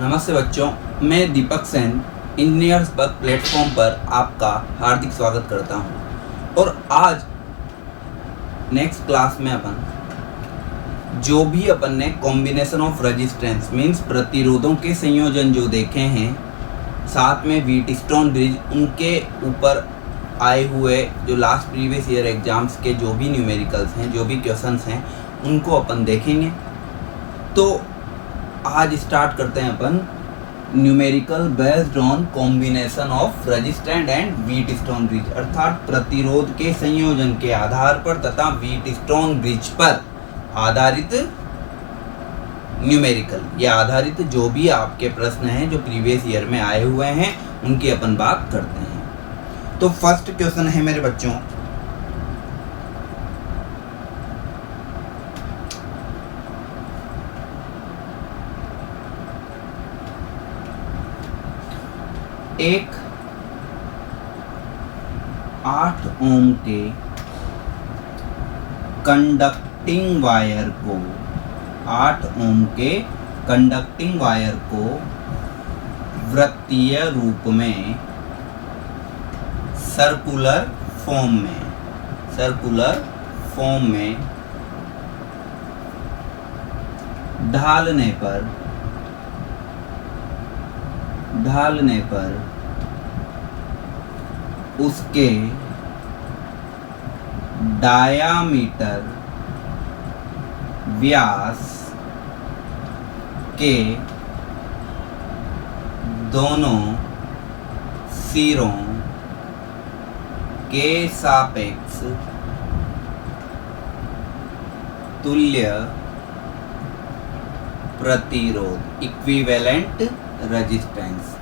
नमस्ते बच्चों, मैं दीपक सेन इंजीनियर्स बग प्लेटफॉर्म पर आपका हार्दिक स्वागत करता हूं। और आज नेक्स्ट क्लास में अपन ने कॉम्बिनेशन ऑफ रेजिस्टेंस मीन्स प्रतिरोधों के संयोजन जो देखे हैं, साथ में व्हीटस्टोन ब्रिज उनके ऊपर आए हुए जो लास्ट प्रीवियस ईयर एग्जाम्स के जो भी न्यूमेरिकल्स हैं, जो भी क्वेश्चंस हैं, उनको अपन देखेंगे। तो आज स्टार्ट करते हैं अपन numerical based on combination of resistant and Wheatstone bridge, अर्थात प्रतिरोध के संयोजन के आधार पर तथा व्हीटस्टोन ब्रिज पर आधारित न्यूमेरिकल या आधारित जो भी आपके प्रश्न हैं जो प्रीवियस ईयर में आए हुए हैं, उनकी अपन बात करते हैं। तो फर्स्ट क्वेश्चन है मेरे बच्चों, एक 8 ओम के कंडक्टिंग वायर को 8 ओम के कंडक्टिंग वायर को वृत्तीय रूप में सर्कुलर फॉर्म में ढालने पर उसके डायामीटर व्यास के दोनों सिरों के सापेक्ष तुल्य प्रतिरोध इक्विवेलेंट रेजिस्टेंस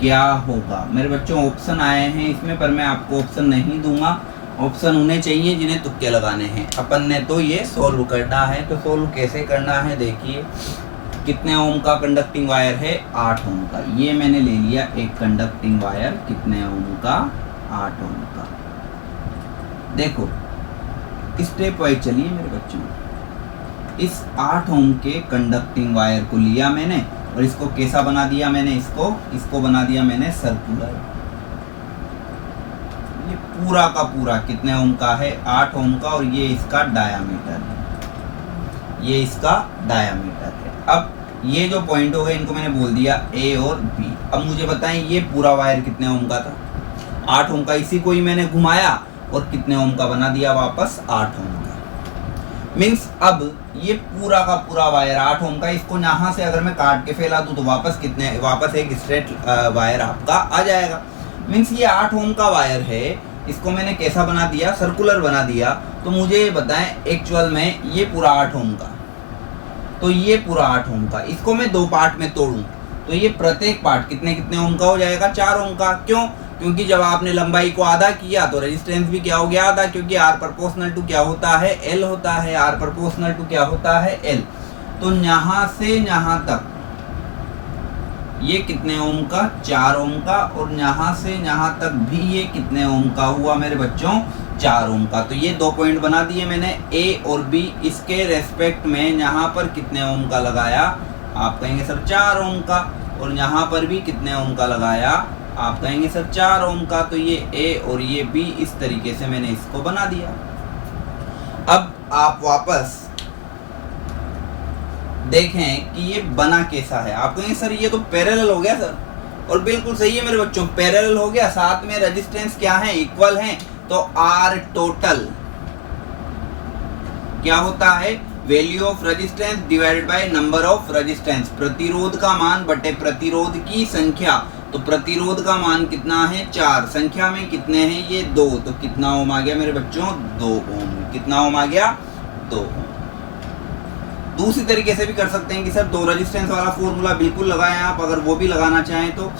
क्या होगा। मेरे बच्चों ऑप्शन आए हैं इसमें, पर मैं आपको ऑप्शन नहीं दूंगा। ऑप्शन उन्हें चाहिए जिन्हें तुक्के लगाने हैं। अपन ने तो ये सॉल्व करना है। तो सॉल्व कैसे करना है, देखिए कितने ओम का कंडक्टिंग वायर है, 8 ओम का। ये मैंने ले लिया एक कंडक्टिंग वायर, कितने ओम का, 8 ओम का। देखो स्टेप वाइज चलिए मेरे बच्चों। इस 8 ओम के कंडक्टिंग वायर को लिया मैंने और इसको कैसा बना दिया मैंने, इसको बना दिया मैंने सर्कुलर। ये पूरा का पूरा कितने ओम का है, 8 ओम का, और ये इसका डायामीटर है। अब ये जो पॉइंट हो गए इनको मैंने बोल दिया ए और बी। अब मुझे बताएं ये पूरा वायर कितने ओम का था, 8 ओम का। इसी को ही मैंने घुमाया और कितने ओम का बना दिया वापस, 8 ओम का। मीन्स अब ये पूरा का पूरा वायर 8 ओम का, इसको यहाँ से अगर मैं काट के फैला दूं तो वापस एक स्ट्रेट वायर आपका आ जाएगा। मीन्स ये 8 ओम का वायर है, इसको मैंने कैसा बना दिया, सर्कुलर बना दिया। तो मुझे बताएं एक्चुअल में ये पूरा 8 ओम का, तो ये पूरा 8 ओम का, इसको मैं 2 पार्ट में तोड़ूं तो ये प्रत्येक पार्ट कितने ओम का हो जाएगा, 4 ओम का। क्यों? क्योंकि जब आपने लंबाई को आधा किया तो रेजिस्टेंस भी क्या हो गया, आधा, क्योंकि R प्रोपोर्शनल टू क्या होता है, L होता है। R प्रोपोर्शनल टू क्या होता है, L। तो यहाँ से यहाँ तक ये कितने ओम का, 4 ओम का, और यहाँ से यहाँ तक भी ये कितने ओम का हुआ मेरे बच्चों, 4 ओम का। तो ये 2 पॉइंट बना दिए मैंने, A और B। इसके रेस्पेक्ट में यहाँ पर कितने ओम का लगाया, आप कहेंगे सर 4 ओम का, और यहाँ पर भी कितने ओम का लगाया, आप कहेंगे सर 4 ओम का। तो ये A और ये B, इस तरीके से मैंने इसको बना दिया। अब आप वापस देखें कि ये बना कैसा है। आप कहेंगे सर ये तो पैरेलल हो गया सर, और बिल्कुल सही है मेरे बच्चों, पैरेलल हो गया। साथ में रेजिस्टेंस क्या है, इक्वल है। तो R टोटल क्या होता है, value of resistance divided by number of resistance, प्रतिरोध का मान बटे प्रतिरोध की संख्या। तो प्रतिरोध का मान कितना है, 4, संख्या में कितने हैं ये 2, तो कितना ओम आ गया मेरे बच्चों, 2 ओम। कितना ओम आ गया, 2 ओम। दूसरी तरीके से भी कर सकते हैं कि सर 2 रेजिस्टेंस वाला फॉर्मूला बिल्कुल लगाएं आप, अगर वो भी लगाना चाहें तो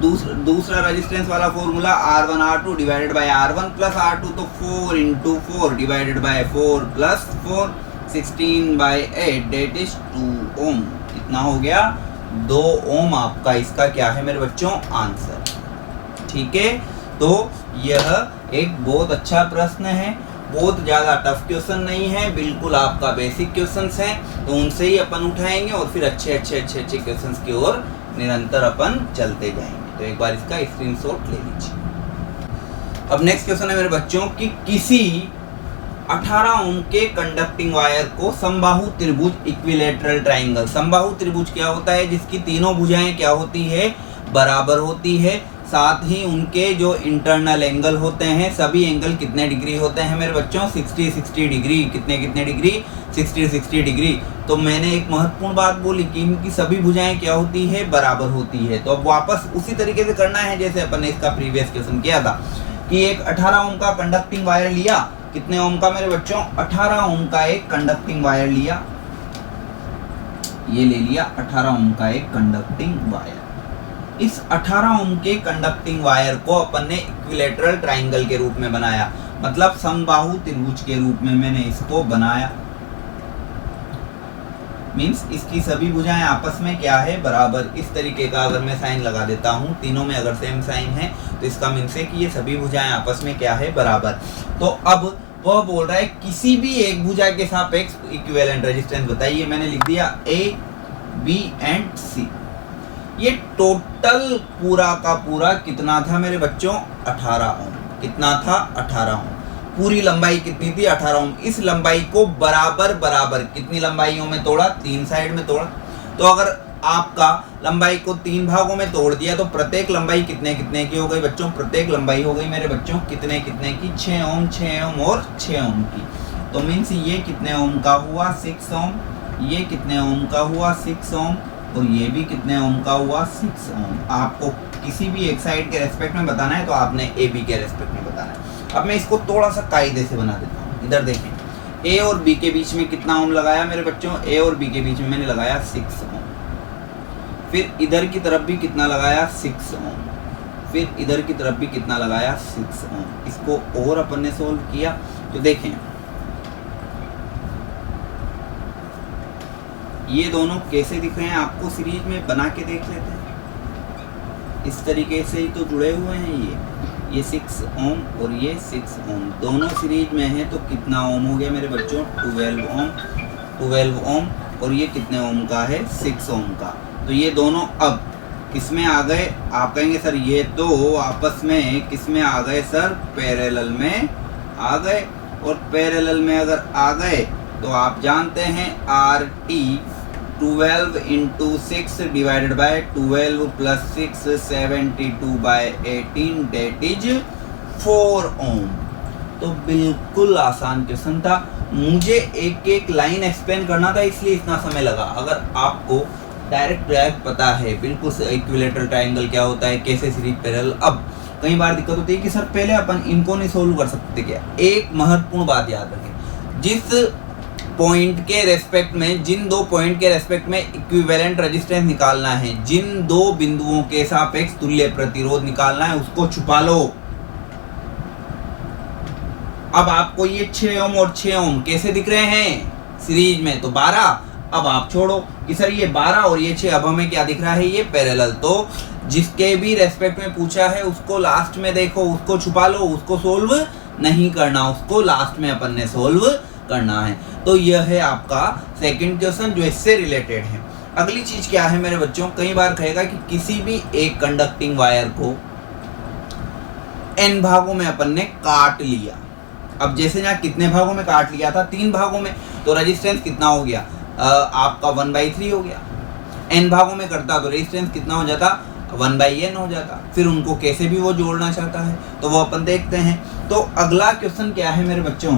दूसरा रेजिस्टेंस वाला formula R1 R2 divided by R1 plus R2, तो 4 into 4 divided by 4 plus 4, 16/8 that is 2 ohm. कितना हो गया, 2 ओम आपका इसका क्या है मेरे बच्चों, आंसर। ठीक है, तो यह एक बहुत अच्छा प्रश्न है, बहुत ज़्यादा टफ क्वेश्चन नहीं है, बिल्कुल आपका बेसिक क्वेश्चंस है, तो उनसे ही अपन उठाएंगे और फिर अच्छे क्वेश्चंस की ओर निरंतर अपन चलते जाएंगे। तो एक बार इसका स्क्रीनशॉट ले लीजिए। अब नेक्स्ट क्वेश्चन है मेरे बच्चों कि किसी 18 ओम के कंडक्टिंग वायर को समबाहु त्रिभुज इक्विलेटरल ट्राइंगल, समबाहु त्रिभुज क्या होता है, जिसकी तीनों भुजाएं क्या होती है, बराबर होती है, साथ ही उनके जो इंटरनल एंगल होते हैं सभी एंगल कितने डिग्री होते हैं मेरे बच्चों, 60 डिग्री, कितने डिग्री, 60 डिग्री। तो मैंने एक महत्वपूर्ण बात बोली कि इनकी सभी भुजाएं क्या होती है, बराबर होती है। तो अब वापस उसी तरीके से करना है जैसे अपन ने इसका प्रीवियस क्वेश्चन किया था कि एक 18 ओम का कंडक्टिंग वायर लिया, कितने ओम का मेरे बच्चों, 18 ओम का एक कंडक्टिंग वायर लिया, ये ले लिया 18 ओम का एक कंडक्टिंग वायर। इस 18 ओम के कंडक्टिंग वायर को अपन ने इक्विलेटरल ट्राइंगल के रूप में बनाया, मतलब समबाहु त्रिभुज के रूप में मैंने इसको बनाया। मींस इसकी सभी भुजाएं आपस में क्या है, बराबर। इस तरीके का अगर मैं साइन लगा देता हूं, तीनों में अगर सेम साइन है तो इसका मीन्स है कि ये सभी भुजाएं आपस में क्या है, बराबर। तो अब वह बोल रहा है किसी भी एक भुजा के सापेक्ष इक्विवेलेंट रेजिस्टेंस बताइए। मैंने लिख दिया A, B एंड C। ये टोटल पूरा का पूरा कितना था मेरे बच्चों, 18 ओम। कितना था, 18 ओम। पूरी लंबाई कितनी थी, 18 ओम। इस लंबाई को बराबर कितनी लंबाइयों में तोड़ा, 3 साइड में तोड़ा। तो अगर आपका लंबाई को 3 भागों में तोड़ दिया तो प्रत्येक लंबाई कितने की हो गई बच्चों, प्रत्येक लंबाई हो गई मेरे बच्चों कितने की, 6 ओम, 6 ओम और 6 ओम की। तो मीन्स ये कितने ओम का हुआ, 6 ओम। ये कितने ओम का हुआ, 6 ओम। और ये भी कितने ओम का हुआ, 6 ओम। आपको किसी भी एक साइड के रेस्पेक्ट में बताना है तो आपने ए बी के रेस्पेक्ट में बताना है। अब मैं इसको थोड़ा सा कायदे से बना देता हूँ। इधर देखें, ए और बी के बीच में कितना ओम लगाया मेरे बच्चों, ए और बी के बीच में मैंने लगाया 6 ओम। फिर इधर की तरफ भी कितना लगाया, 6 ओम। फिर इधर की तरफ भी कितना लगाया, 6 ओम। इसको और अपन ने सोल्व किया तो देखें ये दोनों कैसे दिख रहे हैं आपको, सीरीज में बना के देख लेते हैं। इस तरीके से ही तो जुड़े हुए हैं ये 6 ओम और ये 6 ओम दोनों सीरीज में है। तो कितना ओम हो गया मेरे बच्चों, 12 ओम। और ये कितने ओम का है, 6 ओम का। तो ये दोनों अब किस में आ गए, आप कहेंगे सर ये तो आपस में किस में आ गए सर, पैरेलल में आ गए। और पैरेलल में अगर आ गए तो आप जानते हैं RT 12 into 6 divided by 12 plus 6 72/18 that is 4 ohm. तो बिल्कुल आसान क्वेश्चन था। मुझे एक एक लाइन एक्सप्लेन करना था इसलिए इतना समय लगा। अगर आपको डायरेक्ट पता है बिल्कुल इक्विलेटरल ट्राइंगल क्या होता है, कैसे सीरीज पैरेलल, अब कई बार दिक्कत होती है कि सर पहले अपन इनको नहीं सोल्व कर सकते क्या। एक महत्वपूर्ण बात याद रखें, जिस पॉइंट के रेस्पेक्ट में, जिन दो पॉइंट के रेस्पेक्ट में इक्विवेलेंट रेजिस्टेंस निकालना है, जिन दो बिंदुओं के सापेक्ष तुल्य प्रतिरोध निकालना है, उसको छुपा लो। अब आपको ये 6 ओम और 6 ओम कैसे दिख रहे हैं सीरीज में, तो 12। अब आप छोड़ो कि सर ये 12 और ये 6, अब हमें क्या दिख रहा है, ये पैरेलल। तो जिसके भी रेस्पेक्ट में पूछा है उसको लास्ट में देखो, उसको छुपा लो, उसको सोल्व नहीं करना, उसको लास्ट में अपन ने सोल्व करना है। तो यह है आपका सेकंड क्वेश्चन जो इससे रिलेटेड है। अगली चीज क्या है मेरे बच्चों, कई बार कहेगा कि किसी भी एक कंडक्टिंग वायर को n भागों में अपन ने काट लिया। अब जैसे यहाँ कितने भागों में काट लिया था, 3 भागों में, तो रेजिस्टेंस कितना हो गया, आपका 1/3 हो गया। n भागों में करता तो रेजिस्टेंस कितना हो जाता, 1/n हो जाता। फिर उनको कैसे भी वो जोड़ना चाहता है तो वो अपन देखते हैं। तो अगला क्वेश्चन क्या है मेरे बच्चों,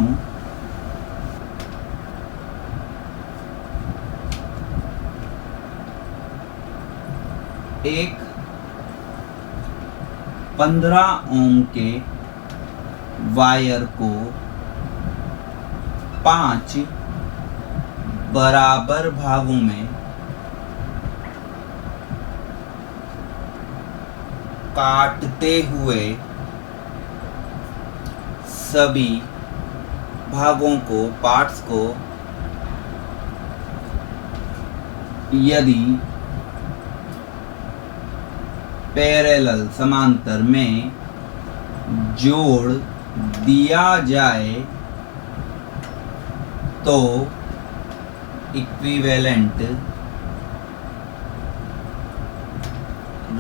एक 15 ओम के वायर को 5 बराबर भागों में काटते हुए सभी भागों को, पार्ट्स को, यदि पैरेलल समांतर में जोड़ दिया जाए तो इक्विवेलेंट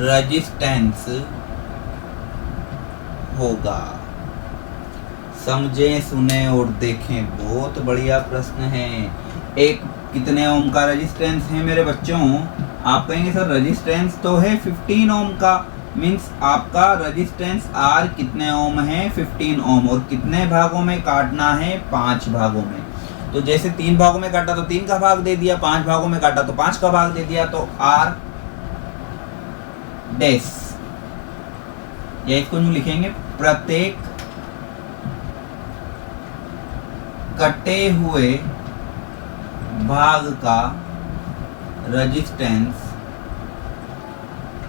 रेजिस्टेंस होगा। समझें, सुने और देखें, बहुत बढ़िया प्रश्न है। एक कितने ओम का रेजिस्टेंस है मेरे बच्चों? आप कहेंगे सर रेजिस्टेंस तो है 15 ओम का, मीन्स आपका रेजिस्टेंस आर कितने ओम है? 15 ओम। और कितने भागों में काटना है? 5 भागों में। तो जैसे 3 भागों में काटा तो 3 का भाग दे दिया, 5 भागों में काटा तो 5 का भाग दे दिया, तो आर डैश, या इसको यूं लिखेंगे, प्रत्येक कटे हुए भाग का रेजिस्टेंस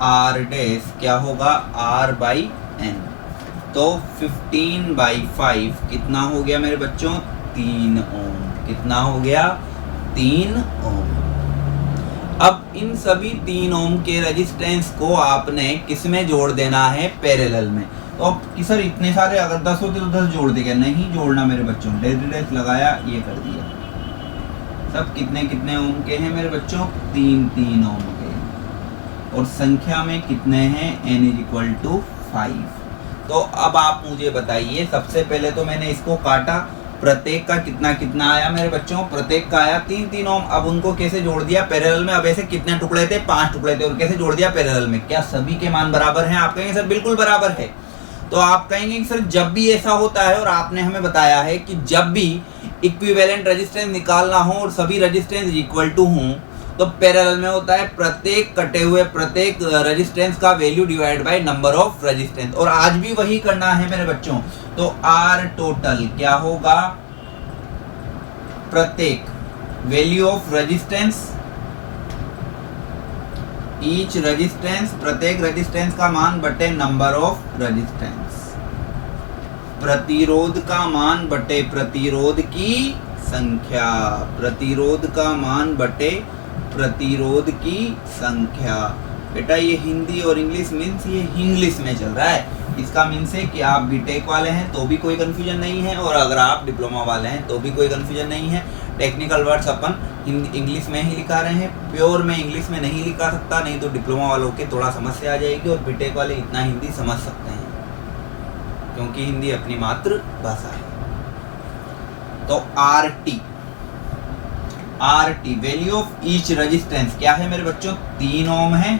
आर डैश क्या होगा? R by N. तो 15/5 कितना हो गया मेरे बच्चों? 3 ओम। कितना हो गया? 3 ओम। अब इन सभी 3 ओम के रेजिस्टेंस को आपने किस में जोड़ देना है? पैरेलल में। तो अब कि सर इतने सारे अगर 10 होते तो 10 जोड़ देगा, नहीं जोड़ना मेरे बच्चों, डेरिवेटिव लगाया, ये कर दिया। सब कितने कितने ओम के हैं मेरे बच्चों? 3 ओम के। और संख्या में कितने हैं? n = 5। तो अब आप मुझे बताइए, सबसे पहले तो मैंने इसको काटा, प्रत्येक का कितना कितना आया मेरे बच्चों? प्रत्येक का आया 3 ओम। अब उनको कैसे जोड़ दिया? पैरेलल में। अब ऐसे कितने टुकड़े थे? 5 टुकड़े थे। और कैसे जोड़ दिया? पैरेलल में। क्या सभी के मान बराबर हैं? आप कहेंगे सर बिल्कुल बराबर है। तो आप कहेंगे कि सर जब भी ऐसा होता है, और आपने हमें बताया है कि जब भी इक्विवेलेंट रेजिस्टेंस निकालना हो और सभी रेजिस्टेंस इक्वल टू हों, तो पैरेलल में होता है प्रत्येक कटे हुए प्रत्येक रेजिस्टेंस का value divide by number of resistance. और आज भी वही करना है मेरे बच्चों। तो आर टोटल क्या होगा? प्रत्येक value of resistance, each resistance, प्रत्येक रेजिस्टेंस का मान बटे नंबर ऑफ रेजिस्टेंस। प्रतिरोध का मान बटे प्रतिरोध की संख्या। प्रतिरोध का मान बटे प्रतिरोध की संख्या। बेटा ये हिंदी और इंग्लिश मीन्स ये इंग्लिश में चल रहा है। इसका मीन्स है कि आप बीटेक वाले हैं तो भी कोई कंफ्यूजन नहीं है, और अगर आप डिप्लोमा वाले हैं तो भी कोई कंफ्यूजन नहीं है। टेक्निकल वर्ड्स अपन इंग्लिश में ही लिखा रहे हैं, प्योर में इंग्लिश में नहीं लिखा सकता, नहीं तो डिप्लोमा वालों के थोड़ा समस्या आ जाएगी, और बीटेक वाले इतना हिंदी समझ सकते हैं क्योंकि हिंदी अपनी मातृभाषा है। तो RT value of each resistance क्या है मेरे बच्चों? 3 ओम है,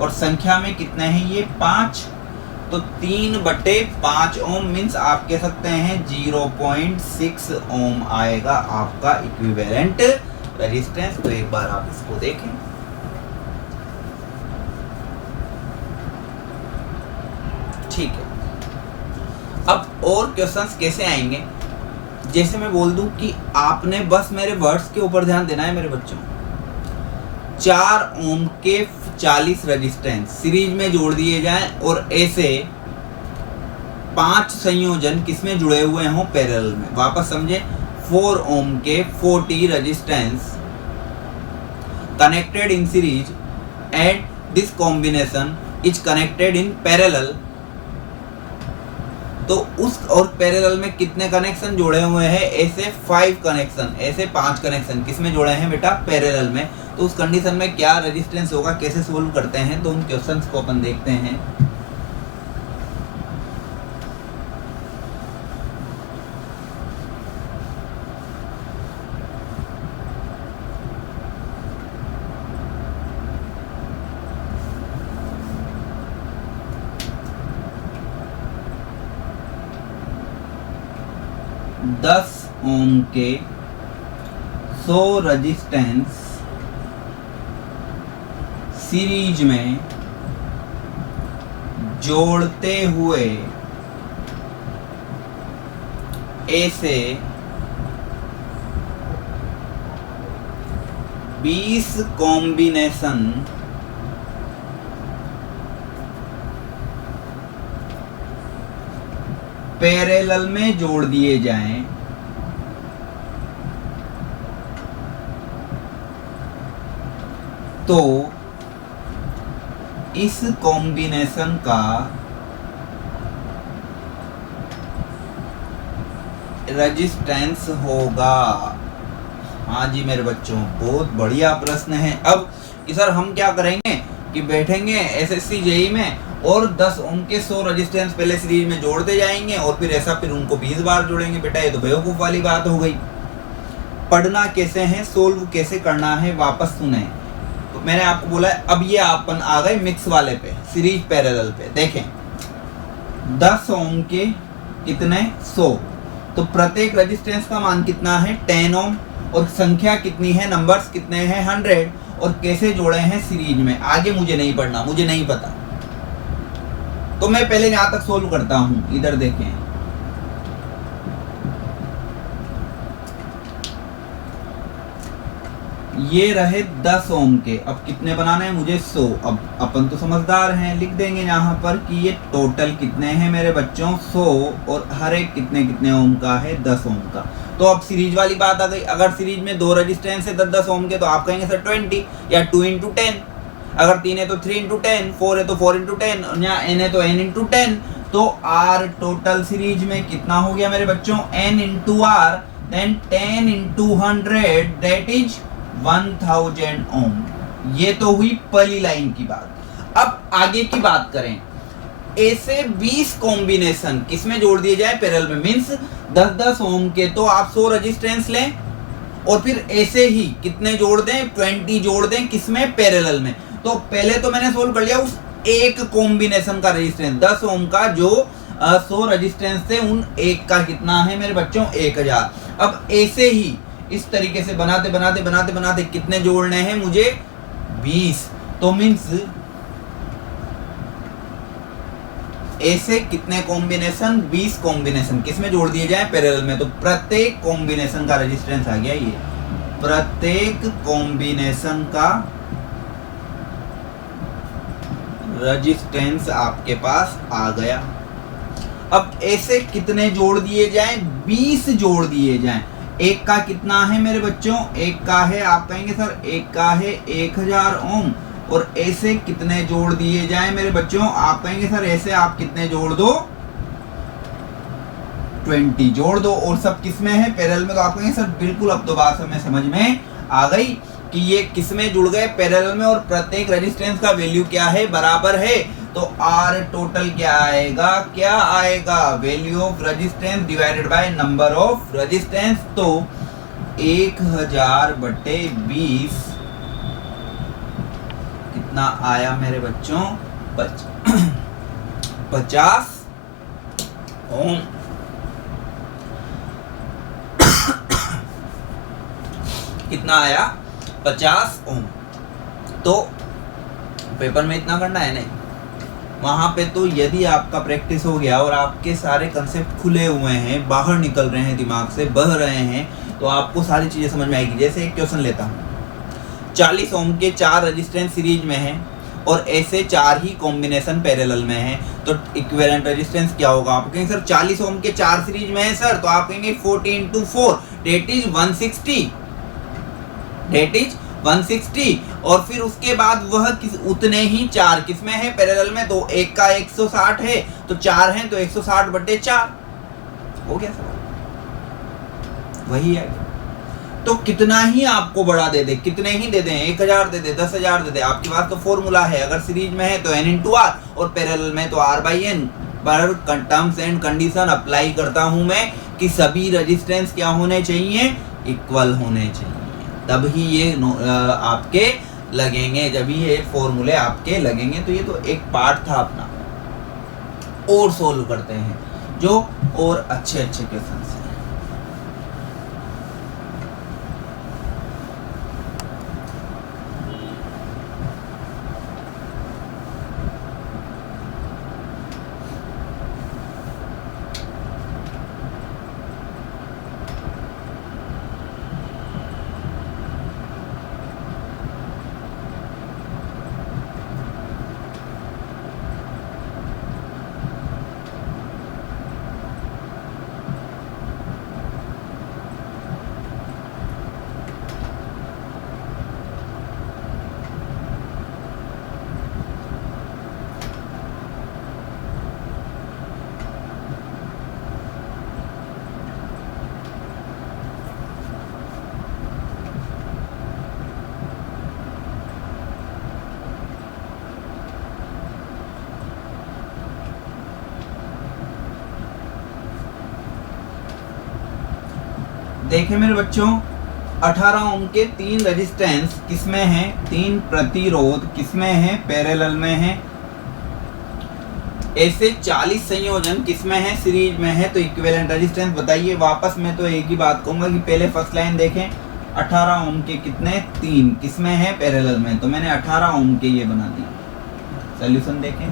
और संख्या में कितने हैं? ये 5। तो 3/5 ओम मीन्स आप कह सकते हैं 0.6 ओम आएगा आपका इक्विवेलेंट रेजिस्टेंस। तो एक बार आप इसको देखें। ठीक है। अब और क्वेश्चंस कैसे आएंगे? जैसे मैं बोल दूं कि आपने बस मेरे वर्ड्स के ऊपर ध्यान देना है मेरे बच्चों। 4 ओम के 40 रेजिस्टेंस सीरीज में जोड़ दिए जाएं, और ऐसे 5 संयोजन किसमें जुड़े हुए हों? पैरेलल में। वापस समझे, 4 ओम के 40 resistance connected in series and this combination is connected in parallel. तो उस और पैरेलल में कितने कनेक्शन जोड़े हुए हैं? ऐसे 5 कनेक्शन, ऐसे 5 कनेक्शन किसमें जोड़े हैं बेटा? पैरेलल में। तो उस कंडीशन में क्या रेजिस्टेंस होगा? कैसे सोल्व करते हैं? तो उन क्वेश्चंस को अपन देखते हैं। दस ओम के 100 रेजिस्टेंस सीरीज में जोड़ते हुए ऐसे 20 कॉम्बिनेशन पैरेलल में जोड़ दिए जाएं, तो इस कॉम्बिनेशन का रेजिस्टेंस होगा? हाँ जी मेरे बच्चों, बहुत बढ़िया प्रश्न है। अब कि सर हम क्या करेंगे कि बैठेंगे एसएससी जेई में और 10 ओम के 100 रेजिस्टेंस पहले सीरीज में जोड़ते जाएंगे और फिर उनको 20 बार जोड़ेंगे। बेटा ये तो बेवकूफ़ वाली बात हो गई। पढ़ना कैसे है, सोल्व कैसे करना है, वापस सुने। तो मैंने आपको बोला है, अब ये अपन आ गए मिक्स वाले पे, सीरीज पैरेलल पे। देखें 10 ओम के कितने 100, तो प्रत्येक रेजिस्टेंस का मान कितना है 10 ओम, और संख्या कितनी है, नंबर्स कितने हैं 100, और कैसे जोड़े हैं सीरीज में। आगे मुझे नहीं पढ़ना, मुझे नहीं पता, तो मैं पहले यहां तक सोल्व करता हूं। इधर देखें, ये रहे 10 ओम के, अब कितने बनाने हैं मुझे 100। अब अपन तो समझदार हैं, लिख देंगे यहाँ पर कि ये टोटल कितने हैं मेरे बच्चों 100, और हर एक कितने कितने ओम का है 10 ओम का। तो अब सीरीज वाली बात आ गई, अगर सीरीज में 2 रेजिस्टेंस है 10-10 ओम के, तो आप कहेंगे सर 20 या 2 × 10, अगर 3 है तो 3 × 10, 4 है तो 4 × 10, या n है तो n × 10। तो r टोटल सीरीज में कितना हो गया मेरे बच्चों n × r, then 10 × 100 that is 1000 ohm. ये तो हुई पहली लाइन की बात। अब आगे की बात करें, ऐसे 20 कॉम्बिनेशन किसमें जोड़ दिए जाए पैरेलल में, मींस 10-10 ओम के, तो आप 100 रेजिस्टेंस लें और फिर ऐसे ही कितने जोड़ दें 20 जोड़ दें किसमें पैरेलल में। तो पहले तो मैंने सोल्व कर लिया उस एक कॉम्बिनेशन का रेजिस्टेंस 10 ओम का, जो 100 रेजिस्टेंस थे उन एक का कितना है मेरे बच्चों 1000। अब ऐसे ही इस तरीके से बनाते बनाते बनाते बनाते कितने जोड़ने हैं मुझे 20। तो मींस ऐसे कितने कॉम्बिनेशन 20 कॉम्बिनेशन किसमें जोड़ दिए जाए पैरेलल में। तो प्रत्येक कॉम्बिनेशन का रेजिस्टेंस आ गया, ये प्रत्येक कॉम्बिनेशन का रेजिस्टेंस आपके पास आ गया। अब ऐसे कितने जोड़ दिए जाएं 20 जोड़ दिए जाएं। एक का कितना है मेरे बच्चों, एक का है, आप कहेंगे सर एक का है 1000 ओम, और ऐसे कितने जोड़ दिए जाएं मेरे बच्चों, आप कहेंगे सर ऐसे आप कितने जोड़ दो 20 जोड़ दो, और सब किसमें है पैरेलल में। तो आप कहेंगे सर बिल्कुल, अब तो बात हमें समझ में आ गई कि ये किसमें जुड़ गए पैरेलल में, और प्रत्येक रेजिस्टेंस का वैल्यू क्या है बराबर है। तो R टोटल क्या आएगा, क्या आएगा, value of resistance divided by number of resistance. तो 1000/20 कितना आया मेरे बच्चों 50 ओम। कितना आया 50 ओम। तो पेपर में इतना करना है नहीं, वहां पे तो यदि आपका प्रैक्टिस हो गया और आपके सारे कंसेप्ट खुले हुए हैं, बाहर निकल रहे हैं, दिमाग से बह रहे हैं, तो आपको सारी चीजें समझ में आएगी। जैसे एक क्वेश्चन लेता हूँ, 40 ओम के 4 रेजिस्टेंस सीरीज में हैं और ऐसे 4 ही कॉम्बिनेशन पैरेलल में हैं, तो इक्विवेलेंट रेजिस्टेंस क्या होगा। आप कहेंगे सर 40 ओम के 4 सीरीज में है सर, तो आप कहेंगे 40 × 4 दैट इज 160, दैट इज 160। और फिर उसके बाद वह उतने ही 4 किसमें है पैरेलल में, तो एक का 160 है, तो 4 हैं तो 160/4 हो गया सर, वही है। तो कितना ही आपको बड़ा दे दे, कितने ही दे दें, 1000 दे दे, 10,000 दे दे, आपके पास तो फॉर्मूला है। अगर सीरीज में है तो n × r और पैरेलल में तो r/n। पर टर्म्स एंड कंडीशन अप्लाई करता हूं मैं कि सभी रेजिस्टेंस क्या होने चाहिए, इक्वल होने चाहिए, तभी ये आपके लगेंगे, जब ये फॉर्मूले आपके लगेंगे। तो ये तो एक पार्ट था अपना, और सोल्व करते हैं जो और अच्छे अच्छे क्वेश्चन हैं। देखें मेरे बच्चों, 18 ओम के 3 रेजिस्टेंस किसमें है, 3 प्रतिरोध किसमें है, पैरेलल में है। ऐसे 40 संयोजन किसमें है, सीरीज में है। तो इक्विवेलेंट रेजिस्टेंस बताइए। वापस मैं तो एक ही बात कहूंगा कि पहले फर्स्ट लाइन देखें, 18 ओम के कितने, 3 किसमें है, पैरेलल में। तो मैंने 18 ओम के ये बना दिए। सॉल्यूशन देखें,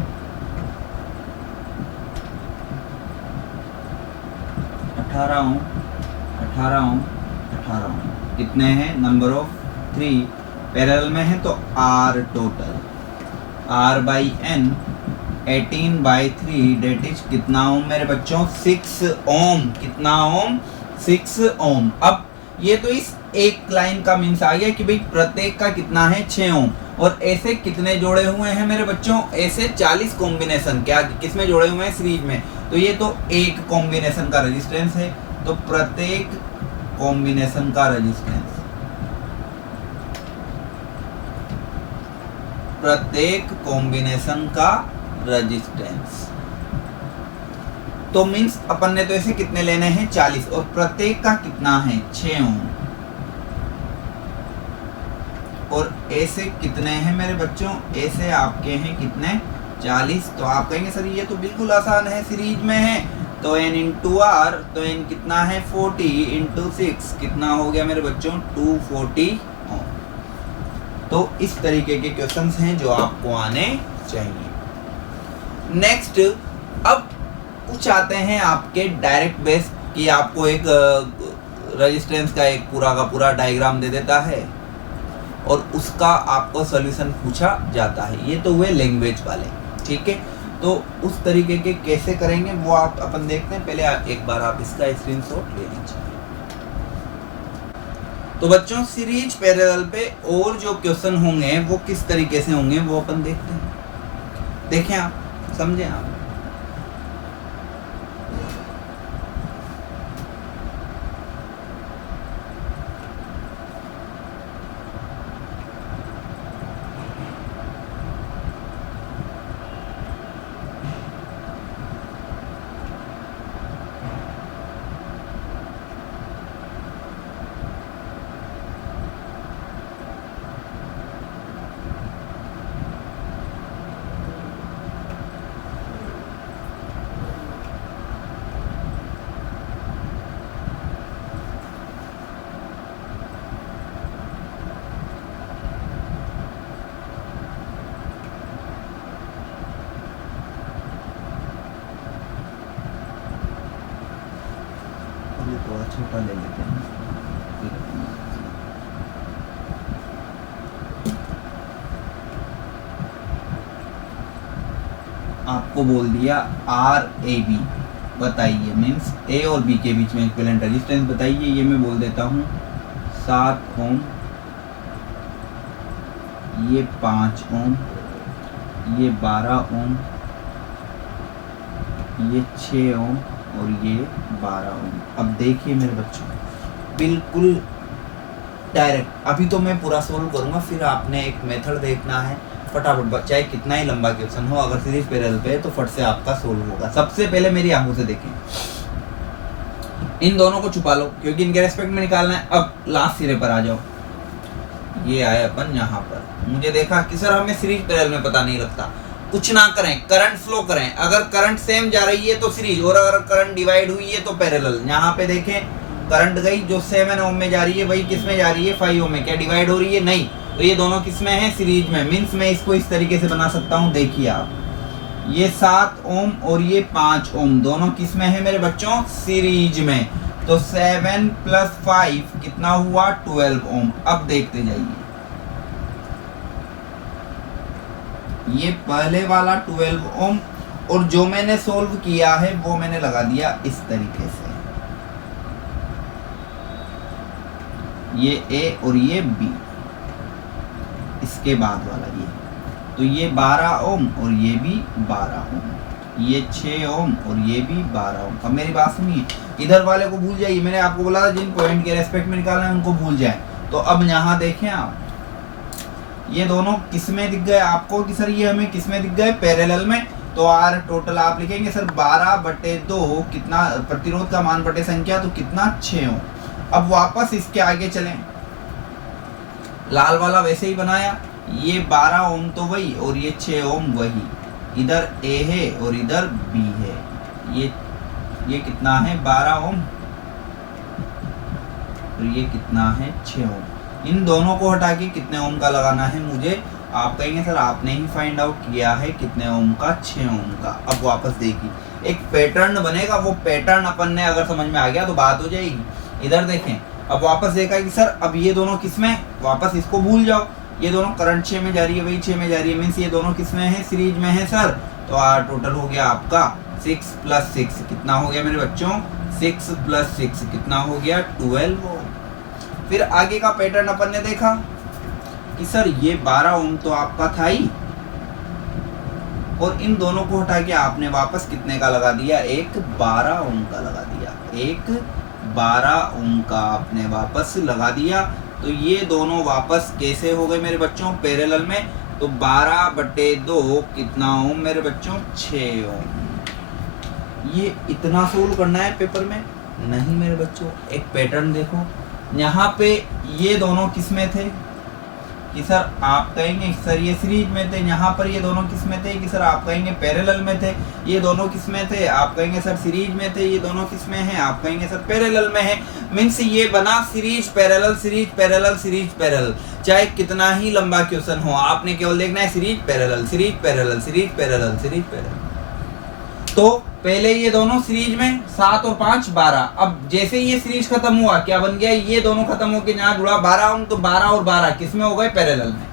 18 ओम 18 ओम 18 ओम कितने हैं, नंबर ऑफ 3, पैरेलल में है तो R total, R by N 18/3 that is कितना ओम मेरे बच्चों, 6 ओम। कितना ओम, 6 ओम। अब ये तो इस एक लाइन का मीन्स आ गया कि भाई प्रत्येक का कितना है, 6 ओम। और ऐसे कितने जोड़े हुए हैं मेरे बच्चों, ऐसे 40 कॉम्बिनेशन क्या किसमें जोड़े हुए हैं, सीरीज में। तो ये तो एक कॉम्बिनेशन का रेजिस्टेंस है। तो प्रत्येक कॉम्बिनेशन का रेजिस्टेंस, प्रत्येक कॉम्बिनेशन का रेजिस्टेंस, तो मींस अपन ने तो ऐसे कितने लेने हैं, 40, और प्रत्येक का कितना है, 6 ओम। और ऐसे कितने हैं मेरे बच्चों, ऐसे आपके हैं कितने, 40। तो आप कहेंगे सर ये तो बिल्कुल आसान है, सीरीज में है। तो n इंटू आर, तो n कितना है, 40 इंटू 6 कितना हो गया मेरे बच्चों, 240 ओम। तो इस तरीके के क्वेश्चंस हैं जो आपको आने चाहिए। नेक्स्ट, अब कुछ आते हैं आपके डायरेक्ट बेस कि आपको एक रेजिस्टेंस का एक पूरा का पूरा डायग्राम दे देता है और उसका आपको सॉल्यूशन पूछा जाता है। ये तो हुए लैंग्वेज वाले, ठीक है। तो उस तरीके के कैसे करेंगे वो आप अपन देखते हैं। पहले एक बार आप इसका स्क्रीनशॉट ले लीजिए। तो बच्चों सीरीज पैरेलल पे और जो क्वेश्चन होंगे वो किस तरीके से होंगे वो अपन देखते हैं। देखें आप, समझें आप। थोड़ा छोटा ले लेते हैं। आपको बोल दिया RAB बताइए, मीन्स A और B के बीच में इक्विवेलेंट रेजिस्टेंस बताइए। ये मैं बोल देता हूँ 7 ओम, ये 5 ओम, ये 12 ओम, ये 6 ओम और ये 12 ओम। अब देखिए मेरे बच्चों, बिल्कुल डायरेक्ट। अभी तो मैं पूरा सोल्व करूंगा, फिर आपने एक मेथड देखना है फटाफट, चाहे कितना ही लंबा क्वेश्चन हो, अगर सीरीज पैरेलल पे है तो फट से आपका सोल्व होगा। सबसे पहले मेरी आंखों से देखें, इन दोनों को छुपा लो क्योंकि इनके रेस्पेक्ट में निकालना है। अब लास्ट सिरे पर आ जाओ, ये आए अपन यहाँ पर। मुझे देखा कि सर हमें सीरीज पैरेलल में पता नहीं लगता, कुछ ना करें, करंट फ्लो करें। अगर करंट सेम जा रही है तो सीरीज, और अगर करंट डिवाइड हुई है तो पैरेलल। यहाँ पे देखें करंट गई, जो 7 ओम में जा रही है वही किस में जा रही है, 5 ओम में। क्या डिवाइड हो रही है, नहीं। तो ये दोनों किस में है, सीरीज में। मीन्स मैं इसको इस तरीके से बना सकता हूँ, देखिए आप, ये 7 ओम और ये 5 ओम दोनों किस में है मेरे बच्चों, सीरीज में। तो 7 + 5 कितना हुआ, 12 ओम। अब देखते जाइए, ये पहले वाला 12 ओम, और जो मैंने सोल्व किया है वो मैंने लगा दिया इस तरीके से, ये A और ये B, इसके बाद वाला ये। तो ये 12 ओम और ये भी 12 ओम, ये 6 ओम और ये भी 12 ओम। अब मेरी बात सुनिए, इधर वाले को भूल जाइए, मैंने आपको बोला था जिन पॉइंट के रेस्पेक्ट में निकालना है उनको भूल जाए। तो अब यहाँ देखें आप, ये दोनों किस में दिख गए आपको कि सर ये हमें किस में दिख गए, पैरेलल में। तो R टोटल आप लिखेंगे सर 12/2 कितना, प्रतिरोध का मान बटे संख्या, तो कितना, 6 ओम। अब वापस इसके आगे चलें, लाल वाला वैसे ही बनाया, ये 12 ओम तो वही और ये 6 ओम वही, इधर ए है और इधर बी है, ये कितना है 12 ओम और ये कितना है 6 ओम। इन दोनों को हटा के कितने ओम का लगाना है मुझे, आप कहेंगे सर आपने ही फाइंड आउट किया है कितने ओम का, 6 ओम का। अब वापस देखिए एक पैटर्न बनेगा, वो पैटर्न अपन ने अगर समझ में आ गया तो बात हो जाएगी। इधर देखें, अब वापस देखा कि सर अब ये दोनों किसमें, वापस इसको भूल जाओ, ये दोनों करंट 6 में जा रही है, वही 6 में जा रही है, मीन्स ये दोनों किसमें है, सीरीज में है सर। तो टोटल हो गया आपका 6 + 6 कितना हो गया मेरे बच्चों, 6 + 6 कितना हो गया 12 ओम। फिर आगे का पैटर्न अपन ने देखा कि सर ये 12 ओम तो आपका था ही, और इन दोनों को हटा के आपने वापस कितने का लगा दिया, एक 12 ओम का लगा दिया, एक 12 ओम का आपने वापस लगा दिया। तो ये दोनों वापस कैसे हो गए मेरे बच्चों, पैरेलल में। तो 12/2 कितना ओम मेरे बच्चों, 6 ओम। ये इतना सोल्व करना है पेपर में नहीं मेरे बच्चों। एक पैटर्न देखो, यहाँ पे ये दोनों किस में थे कि सर आप कहेंगे सर ये सीरीज में थे, यहाँ पर ये दोनों किस में थे कि सर आप कहेंगे पैरेलल में थे, ये दोनों किस में थे आप कहेंगे सर सीरीज में थे, ये दोनों किस में हैं आप कहेंगे सर पैरेलल में है। मीन्स ये बना series parallel, series parallel, series parallel. चाहे कितना ही लंबा क्वेश्चन हो, आपने केवल देखना है series parallel, series parallel, series parallel, series parallel. तो पहले ये दोनों सीरीज में 7 और 5 12। अब जैसे ये सीरीज खत्म हुआ क्या बन गया, ये दोनों खत्म होके यहाँ जुड़ा 12 ओम, तो 12 और 12 किसमें हो गए, पैरेलल में।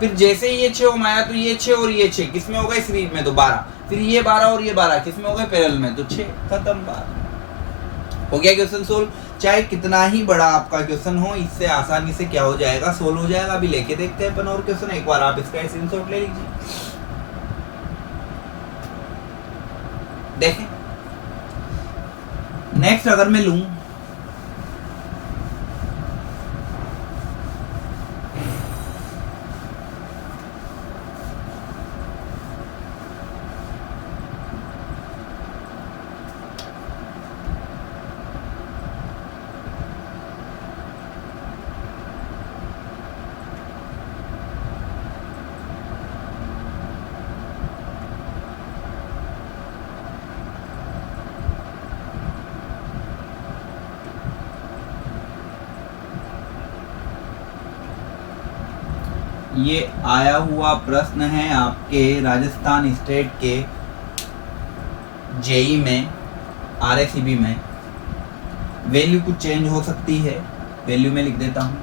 फिर जैसे ये 6 ओम आया तो ये 6 और ये 6 किसमें हो गए, सीरीज में, तो 12। फिर ये 12 और ये 12 किसमें हो गए, पैरेलल में, तो 6 खत्म, 12 हो गया क्वेश्चन सोल्व। चाहे कितना ही बड़ा आपका क्वेश्चन हो, इससे आसानी से क्या हो जाएगा, सोल्व हो जाएगा। अभी लेके देखते हैं अपन और क्वेश्चन, एक बार आप इसका स्क्रीनशॉट ले लीजिए। देखें नेक्स्ट अगर मैं लूं, ये आया हुआ प्रश्न है आपके राजस्थान स्टेट के जेई में, आरएसीबी में। वैल्यू कुछ चेंज हो सकती है, वैल्यू में लिख देता हूं।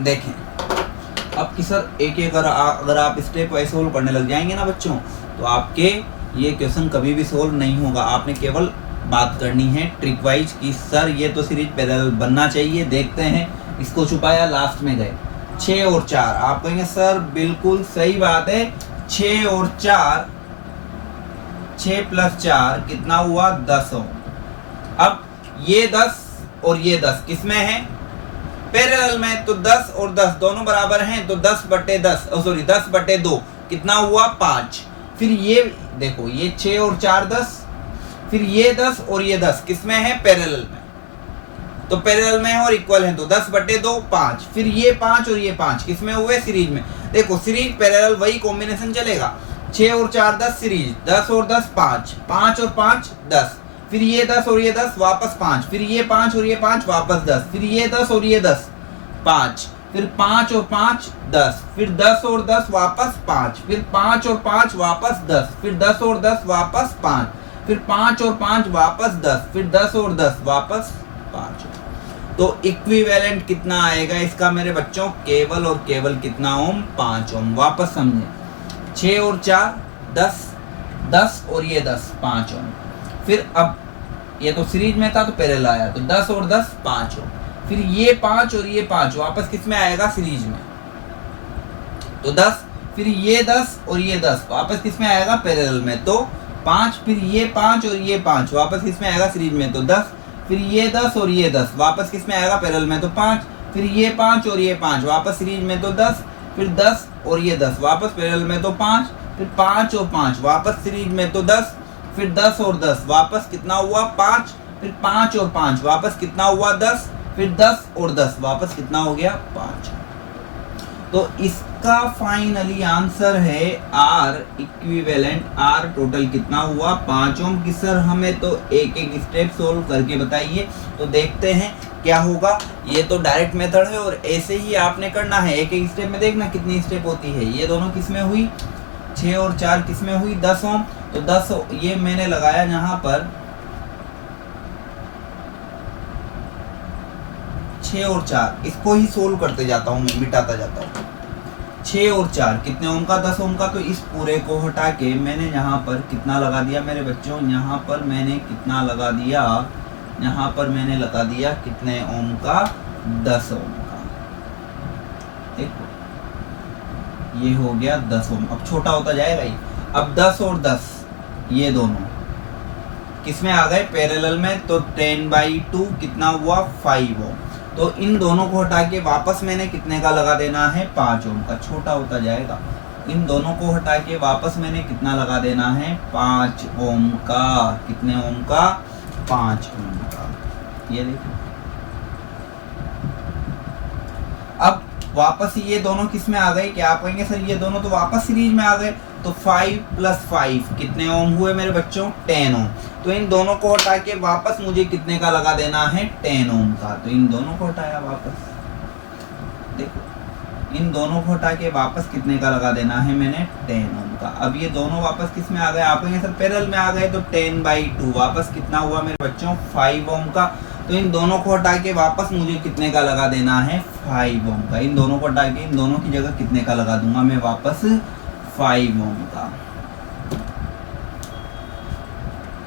देखें अब कि सर एक अगर आप स्टेप वाइज सोल्व करने लग जाएंगे ना बच्चों, तो आपके ये क्वेश्चन कभी भी सोल्व नहीं होगा। आपने केवल बात करनी है ट्रिक वाइज कि सर ये तो सीरीज पैरेलल बनना चाहिए। देखते हैं, इसको छुपाया, लास्ट में गए 6 और 4। आप कहेंगे सर बिल्कुल सही बात है, 6 और 4, 6 + 4 कितना हुआ, 10 ओम। अब ये 10 और ये 10 किसमें है, पैरेलल में। तो 10 और 10 दोनों बराबर हैं, तो 10/2 कितना हुआ, 5। फिर ये देखो, ये 6 और 4 10, फिर ये 10 और ये 10 किसमें है, पैरेलल में। तो पैरेलल में है और इक्वल है, तो 10/2 5। फिर ये 5 और ये 5 किसमें हुए, सीरीज में। देखो सीरीज पैरेलल वही कॉम्बिनेशन चलेगा, 6 और 4 10 सीरीज, 10 और 10 5, 5 और 5 10। फिर ये 10 और ये 10 वापस 5, फिर ये 5 और ये 5 वापस 10, फिर ये 10 और ये 10 5, फिर 5 और 5 10, फिर 10 और 10 वापस 5, फिर 5 और 5 वापस 10, फिर 10 और 10 वापस 5, फिर 5 और 5 वापस 10, फिर 10 और 10 वापस 5। तो इक्विवेलेंट कितना आएगा इसका मेरे बच्चों, केवल और केवल कितना ओम, 5 ओम। वापस समझे, 6 और 4 10, 10 और ये 10 5 ओम। फिर अब ये तो सीरीज में था तो पैरेलल आया, तो 10 और 10 5 ओम। फिर ये 5 और ये 5 वापस किस में आएगा, सीरीज में। तो 10 फिर ये 10 और ये 10 वापस किस में आएगा पैरेलल में, तो 5, फिर ये 5 और ये 5 वापस किस में आएगा सीरीज में, तो 10, फिर ये 10 और ये 10 वापस किस में आएगा पैरेलल में, तो 5, फिर ये 5 और ये 5 वापस सीरीज में, तो 10, फिर 10 और ये 10 वापस पैरेलल में, तो 5, फिर 5 और 5 वापस सीरीज में, तो 10, फिर 10 और 10 वापस कितना हुआ 5, फिर 5 और 5 वापस कितना हुआ 10, फिर 10 और 10 वापस कितना हो गया 5। तो इसका फाइनली आंसर है R इक्विवेलेंट, R टोटल कितना हुआ 5 ओम की। सर हमें तो एक एक स्टेप सोल्व करके बताइए, तो देखते हैं क्या होगा। ये तो डायरेक्ट मेथड है और ऐसे ही आपने करना है, एक एक स्टेप में देखना कितनी स्टेप होती है। ये दोनों किस में हुई 6 और 4 किस में हुई 10 ओम, तो 10 ये मैंने लगाया यहाँ पर 6 और 4, इसको ही सोल्व करते जाता हूँ मैं, मिटाता जाता हूँ। 6 और 4 कितने ओम का 10 ओम का, तो इस पूरे को हटा के मैंने यहाँ पर कितना लगा दिया मेरे बच्चों, यहाँ पर मैंने कितना लगा दिया, यहाँ पर मैंने लगा दिया कितने ओम का 10 ओम का। देखो ये हो गया 10 ओम, अब छोटा होता जाएगा ये। अब 10 और 10 ये दोनों किस में आ गए पैरेलल में, तो 10/2 कितना हुआ 5 ओम। तो इन दोनों को हटा के वापस मैंने कितने का लगा देना है 5 ओम का, छोटा होता जाएगा। इन दोनों को हटा के वापस मैंने कितना लगा देना है 5 ओम का, कितने ओम का 5 ओम का। ये देखो अब वापस ये दोनों किस में आ गए, क्या आप कहेंगे सर ये दोनों तो वापस सीरीज में आ गए, तो 5 + 5 कितने ओम हुए मेरे बच्चों 10 ओम। तो इन दोनों को हटा के वापस मुझे कितने का लगा देना है 10 ओम का, तो इन दोनों को हटाया वापस, देखो इन दोनों को हटा के वापस कितने का लगा देना है मैंने 10 ओम का। अब ये दोनों वापस किस में आ गए, आप कहेंगे सर पैरेलल में आ गए, तो 10/2 वापस कितना हुआ मेरे बच्चों 5 ओम का। तो इन दोनों को हटा के वापस मुझे कितने का लगा देना है 5 ओम का। इन दोनों को हटा के इन दोनों की जगह कितने का लगा दूंगा मैं वापस 5 ओम का।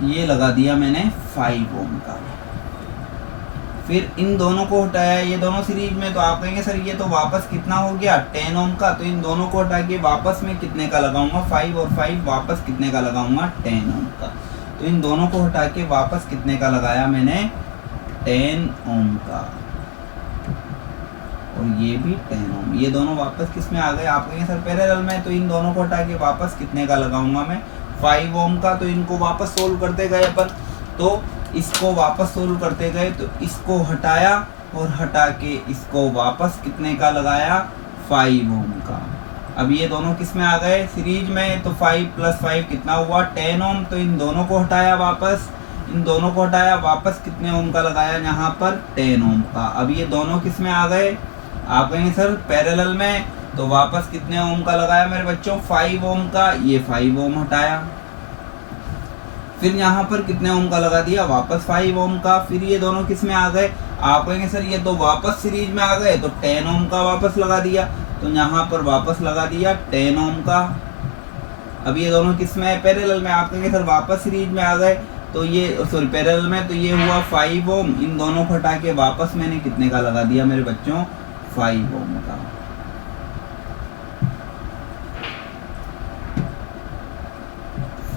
ये लगा दिया मैंने 5 ओम का। फिर इन दोनों को हटाया, ये दोनों सीरीज में, तो आप कहेंगे सर ये तो वापस कितना हो गया 10 ओम का। तो इन दोनों को हटा के वापस में कितने का लगाऊंगा 5 और 5 वापस कितने का लगाऊंगा 10 ओम का। तो इन दोनों को हटा के वापस कितने का लगाया मैंने 10 ओम का, और ये भी 10 ओम। ये दोनों वापस किस में आ गए, आप कहेंगे सर पैरेलल में, तो इन दोनों को हटा के वापस कितने का लगाऊंगा मैं 5 ओम का। तो इनको वापस सोल्व करते गए अपन, तो इसको वापस सोल्व करते गए, तो इसको हटाया और हटा के इसको वापस कितने का लगाया 5 ओम का। अब ये दोनों किस में आ गए सीरीज में, तो 5 + 5 कितना हुआ 10 ओम। तो इन दोनों को हटाया वापस, इन दोनों को हटाया वापस कितने ओम का लगाया यहाँ पर 10 ओम का। अब ये दोनों किस में आ गए, आप कहेंगे सर पैरेलल में, तो वापस कितने ओम का लगाया मेरे बच्चों 5 ओम का। ये 5 ओम हटाया, फिर यहाँ पर कितने ओम का लगा दिया वापस 5 ओम का। फिर ये दोनों किस में आ गए, आप कहेंगे सर ये तो वापस सीरीज में आ गए, तो 10 ओम का वापस लगा दिया। तो यहाँ पर वापस लगा दिया 10 ओम का। अब ये दोनों किस में है पैरेलल में, आप कहेंगे सर वापस सीरीज में आ गए, तो ये सॉरी पैरेलल में, तो ये हुआ 5 ओम। इन दोनों को हटा के वापस मैंने कितने का लगा दिया मेरे बच्चों 5 ओम का।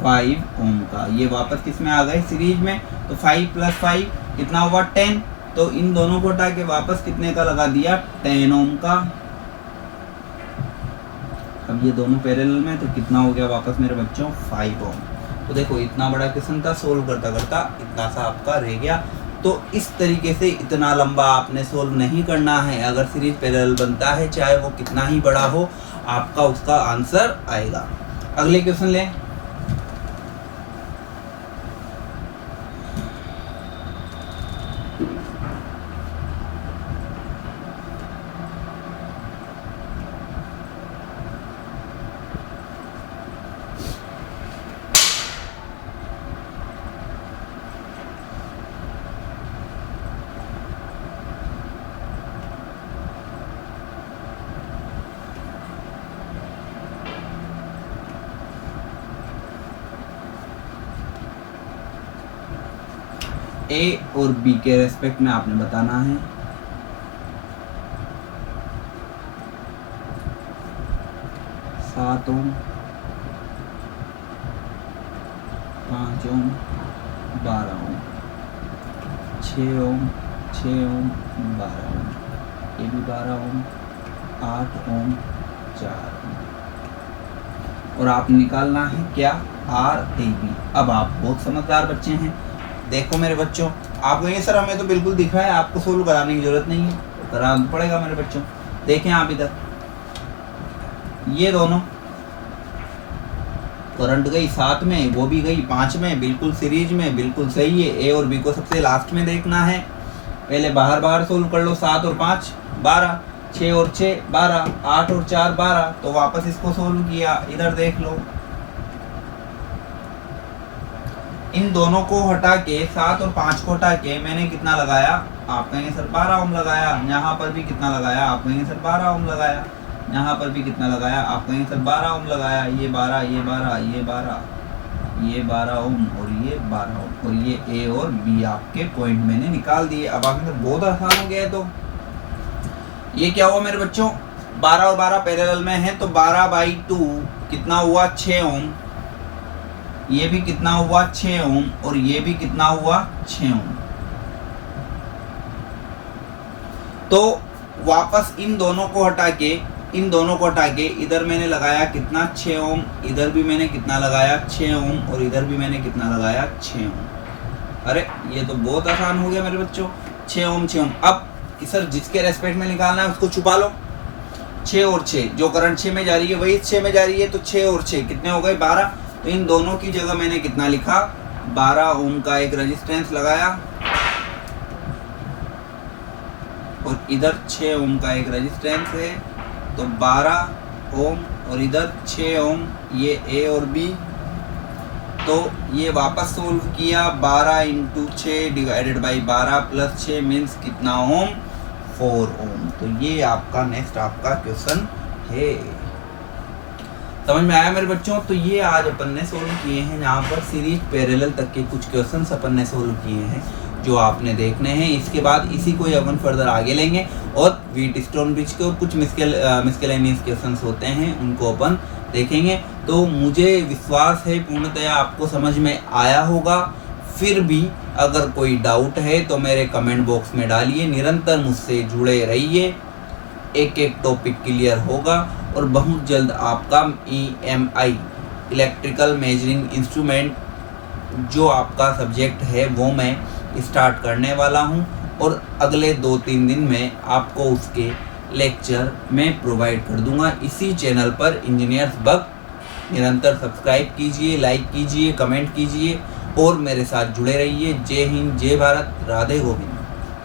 ओम का ये वापस किस में आ गए सीरीज में, तो 5 + 5 कितना हुआ 10। तो इन दोनों को हटा के वापस कितने का लगा दिया 10 ओम का। अब ये दोनों पैरेलल में, तो कितना हो गया वापस मेरे बच्चों 5 ओम। तो देखो इतना बड़ा क्वेश्चन था, सोल्व करता करता इतना सा आपका रह गया। तो इस तरीके से इतना लंबा आपने सोल्व नहीं करना है। अगर सीरीज पैरेलल बनता है, चाहे वो कितना ही बड़ा हो, आपका उसका आंसर आएगा। अगले क्वेश्चन लें। ए और बी के रेस्पेक्ट में आपने बताना है। 7 ओम, 5 ओम, 12 ओम, 6 ओम, 6 ओम, 12 ओम, ये भी 12 ओम, 8 ओम, 4 ओम। और आप निकालना है क्या, RAB। अब आप बहुत समझदार बच्चे हैं। देखो मेरे बच्चों, आपको ये सर हमें तो बिल्कुल दिख रहा है, आपको सोल्व कराने की जरूरत नहीं है, कराना पड़ेगा मेरे बच्चों। देखें आप इधर, ये दोनों करंट गई 7 में, वो भी गई 5 में, बिल्कुल सीरीज में, बिल्कुल सही है। ए और बी को सबसे लास्ट में देखना है, पहले बाहर बाहर सोल्व कर लो। 7 और 5 12, 6 और 6 12, 8 और 4 12, तो वापस इसको सोल्व किया। इधर देख लो, इन दोनों को हटा के, 7 और 5 को हटा के मैंने कितना लगाया, आप कहेंगे सर 12 ओम लगाया। यहाँ पर भी कितना लगाया, आप कहेंगे सर 12 ओम लगाया। यहाँ पर भी कितना लगाया, आप कहेंगे सर 12 ओम लगाया। ये 12, ये 12, ये 12, ये 12 ओम और ये 12 ओम, और ये ए और बी आपके पॉइंट मैंने निकाल दिए। अब आपके बहुत आसान हो गया है। तो ये क्या हुआ मेरे बच्चों, 12 और 12 पैरेलल में है, तो 12/2 कितना हुआ, 6 ओम। ये भी कितना हुआ, 6 ओम, और ये भी कितना हुआ, 6 ओम। तो वापस इन दोनों को हटा के, इन दोनों को हटा के इधर मैंने लगाया कितना, 6 ओम, इधर भी मैंने कितना लगाया, 6 ओम, और इधर भी मैंने कितना लगाया, 6 ओम। अरे ये तो बहुत आसान हो गया मेरे बच्चों, 6 ओम 6 ओम। अब सर जिसके रेस्पेक्ट में निकालना है उसको छुपा लो। 6 और 6, जो करंट 6 में जा रही है वही 6 में जा रही है, तो 6 और 6 कितने हो गए, 12। तो इन दोनों की जगह मैंने कितना लिखा, 12 ओम का एक रेजिस्टेंस लगाया, और इधर 6 ओम का एक रेजिस्टेंस है, तो 12 ओम और इधर 6 ओम, ये ए और बी। तो ये वापस सोल्व किया, 12 × 6 डिवाइडेड बाई 12 + 6 मीन्स कितना ओम, 4 ओम। तो ये आपका नेक्स्ट आपका क्वेश्चन है। समझ में आया मेरे बच्चों। तो ये आज अपन ने सोल्व किए हैं, यहाँ पर सीरीज पैरेलल तक के कुछ क्वेश्चंस अपन ने सोल्व किए हैं जो आपने देखने हैं। इसके बाद इसी को अपन फर्दर आगे लेंगे, और व्हीटस्टोन ब्रिज के और कुछ मिसकेलेनियस क्वेश्चंस होते हैं उनको अपन देखेंगे। तो मुझे विश्वास है पूर्णतया आपको समझ में आया होगा। फिर भी अगर कोई डाउट है तो मेरे कमेंट बॉक्स में डालिए, निरंतर मुझसे जुड़े रहिए, एक एक टॉपिक क्लियर होगा, और बहुत जल्द आपका EMI इलेक्ट्रिकल मेजरिंग इंस्ट्रूमेंट जो आपका सब्जेक्ट है वो मैं स्टार्ट करने वाला हूं, और अगले 2-3 दिन में आपको उसके लेक्चर मैं प्रोवाइड कर दूंगा इसी चैनल पर, इंजीनियर्स बग। निरंतर सब्सक्राइब कीजिए, लाइक कीजिए, कमेंट कीजिए, और मेरे साथ जुड़े रहिए। जय हिंद, जय भारत, राधे गोविंद।